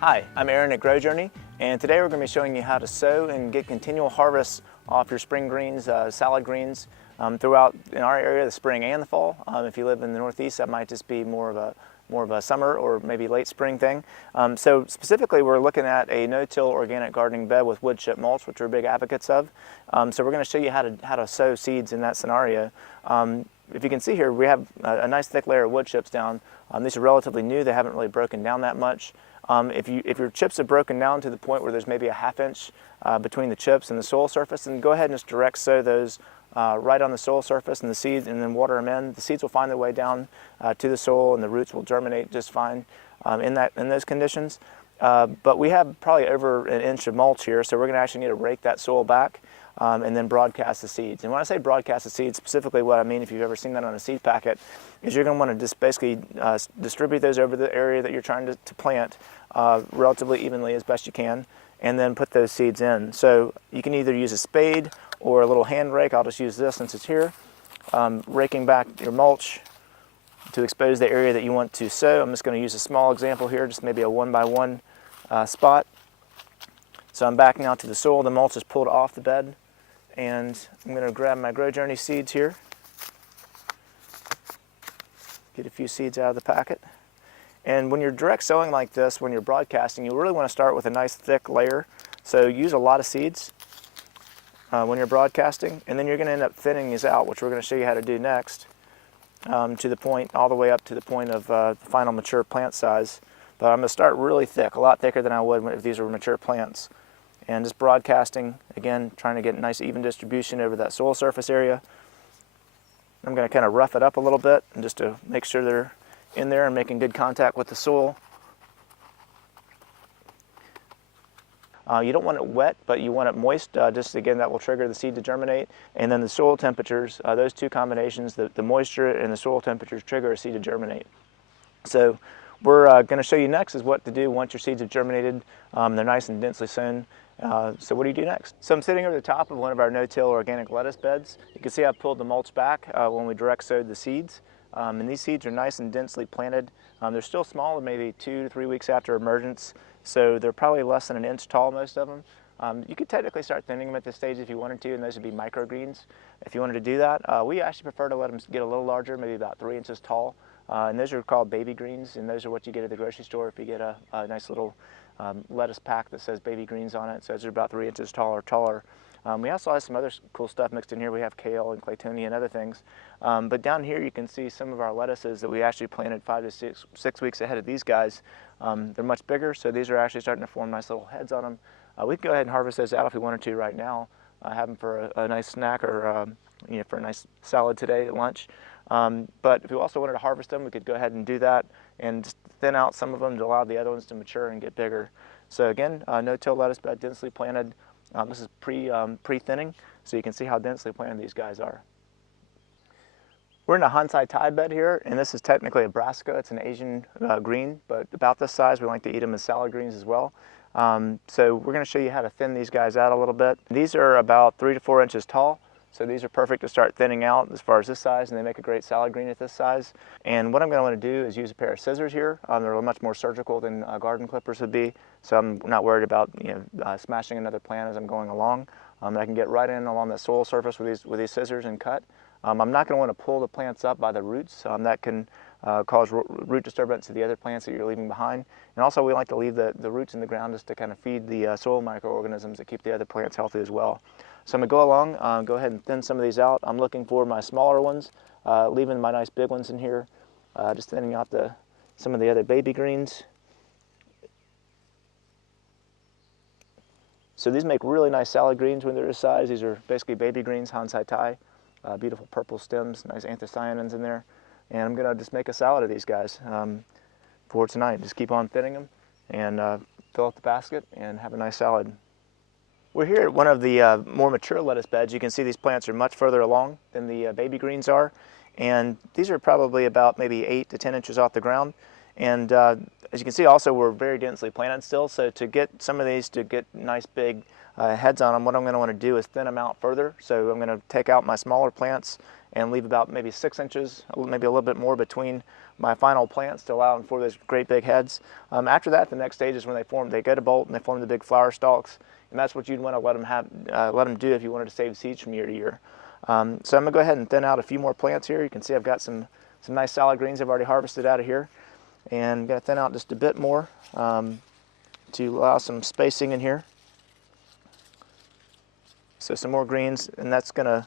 Hi, I'm Aaron at Grow Journey, and today we're going to be showing you how to sow and get continual harvests off your spring greens, salad greens, throughout in our area the spring and the fall. If you live in the Northeast, that might just be more of a summer or maybe late spring thing. So specifically, we're looking at a no-till organic gardening bed with wood chip mulch, which we're big advocates of. So we're going to show you how to sow seeds in that scenario. If you can see here, we have a nice thick layer of wood chips down. These are relatively new; they haven't really broken down that much. If your chips have broken down to the point where there's maybe a ½ inch between the chips and the soil surface, then go ahead and just direct sow those right on the soil surface and the seeds, and then water them in. The seeds will find their way down to the soil, and the roots will germinate just fine in those conditions. But we have probably over an inch of mulch here, so we're going to actually need to rake that soil back and then broadcast the seeds. And when I say broadcast the seeds, specifically what I mean, if you've ever seen that on a seed packet, is you're going to want to just basically distribute those over the area that you're trying to plant relatively evenly as best you can, and then put those seeds in. So you can either use a spade or a little hand rake. I'll just use this since it's here. Raking back your mulch to expose the area that you want to sow. I'm just going to use a small example here, just maybe a 1x1 spot. So I'm backing out to the soil. The mulch is pulled off the bed, and I'm going to grab my Grow Journey seeds here. Get a few seeds out of the packet. And when you're direct sowing like this, when you're broadcasting, you really want to start with a nice thick layer. So use a lot of seeds when you're broadcasting, and then you're going to end up thinning these out, which we're going to show you how to do next, to the point, all the way up to the point of the final mature plant size. But I'm going to start really thick, a lot thicker than I would if these were mature plants. And just broadcasting, again, trying to get a nice even distribution over that soil surface area. I'm going to kind of rough it up a little bit, and just to make sure they're in there and making good contact with the soil. You don't want it wet, but you want it moist. Just again, that will trigger the seed to germinate. And then the soil temperatures, those two combinations, the moisture and the soil temperatures trigger a seed to germinate. So we're going to show you next is what to do once your seeds have germinated. They're nice and densely sown. So what do you do next? So I'm sitting over the top of one of our no-till organic lettuce beds. You can see I pulled the mulch back when we direct sowed the seeds. And these seeds are nice and densely planted. They're still small, maybe 2 to 3 weeks after emergence, so they're probably less than an inch tall, most of them. You could technically start thinning them at this stage if you wanted to, and those would be microgreens if you wanted to do that. We actually prefer to let them get a little larger, maybe about 3 inches tall, and those are called baby greens, and those are what you get at the grocery store if you get a nice little lettuce pack that says baby greens on it. So those are about 3 inches tall or taller. We also have some other cool stuff mixed in here. We have kale and claytonia and other things. But down here you can see some of our lettuces that we actually planted 5 to 6 weeks ahead of these guys. They're much bigger, so these are actually starting to form nice little heads on them. We can go ahead and harvest those out if we wanted to right now. Have them for a nice snack or for a nice salad today at lunch. But if we also wanted to harvest them, we could go ahead and do that and just thin out some of them to allow the other ones to mature and get bigger. So again, no-till lettuce bed, densely planted. This is pre-thinning, so you can see how densely planted these guys are. We're in a Hansai Thai bed here, and this is technically a brassica. It's an Asian green, but about this size. We like to eat them as salad greens as well. So we're going to show you how to thin these guys out a little bit. These are about 3 to 4 inches tall, so these are perfect to start thinning out as far as this size, and they make a great salad green at this size. And what I'm going to want to do is use a pair of scissors here. They're much more surgical than garden clippers would be, so I'm not worried about smashing another plant as I'm going along. I can get right in along the soil surface with these scissors and cut. I'm not going to want to pull the plants up by the roots. That can cause root disturbance to the other plants that you're leaving behind. And also we like to leave the roots in the ground just to kind of feed the soil microorganisms that keep the other plants healthy as well. So I'm going to go along, go ahead and thin some of these out. I'm looking for my smaller ones, leaving my nice big ones in here, just thinning out some of the other baby greens. So these make really nice salad greens when they're this size. These are basically baby greens, Hansai Thai. Beautiful purple stems, nice anthocyanins in there. And I'm going to just make a salad of these guys for tonight. Just keep on thinning them and fill up the basket and have a nice salad. We're here at one of the more mature lettuce beds. You can see these plants are much further along than the baby greens are. And these are probably about maybe 8 to 10 inches off the ground. And as you can see also, we're very densely planted still. So to get some of these to get nice big heads on them, what I'm going to want to do is thin them out further. So I'm going to take out my smaller plants and leave about maybe 6 inches, maybe a little bit more between my final plants to allow them for those great big heads. After that, the next stage is when they go to bolt and they form the big flower stalks, and that's what you'd want to let them do if you wanted to save seeds from year to year. So I'm going to go ahead and thin out a few more plants here. You can see I've got some nice salad greens I've already harvested out of here, and I'm going to thin out just a bit more to allow some spacing in here. So some more greens, and that's going to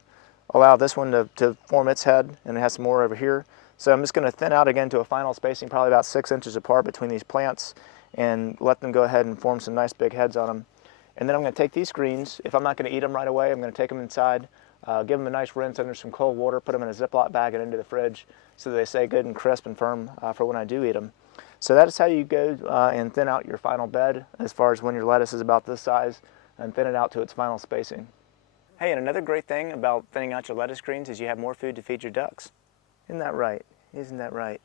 allow this one to form its head, and it has some more over here. So I'm just going to thin out again to a final spacing, probably about 6 inches apart between these plants, and let them go ahead and form some nice big heads on them. And then I'm going to take these greens. If I'm not going to eat them right away, I'm going to take them inside, give them a nice rinse under some cold water, put them in a Ziploc bag and into the fridge so that they stay good and crisp and firm for when I do eat them. So that is how you go and thin out your final bed as far as when your lettuce is about this size, and thin it out to its final spacing. Hey, and another great thing about thinning out your lettuce greens is you have more food to feed your ducks. Isn't that right? Isn't that right?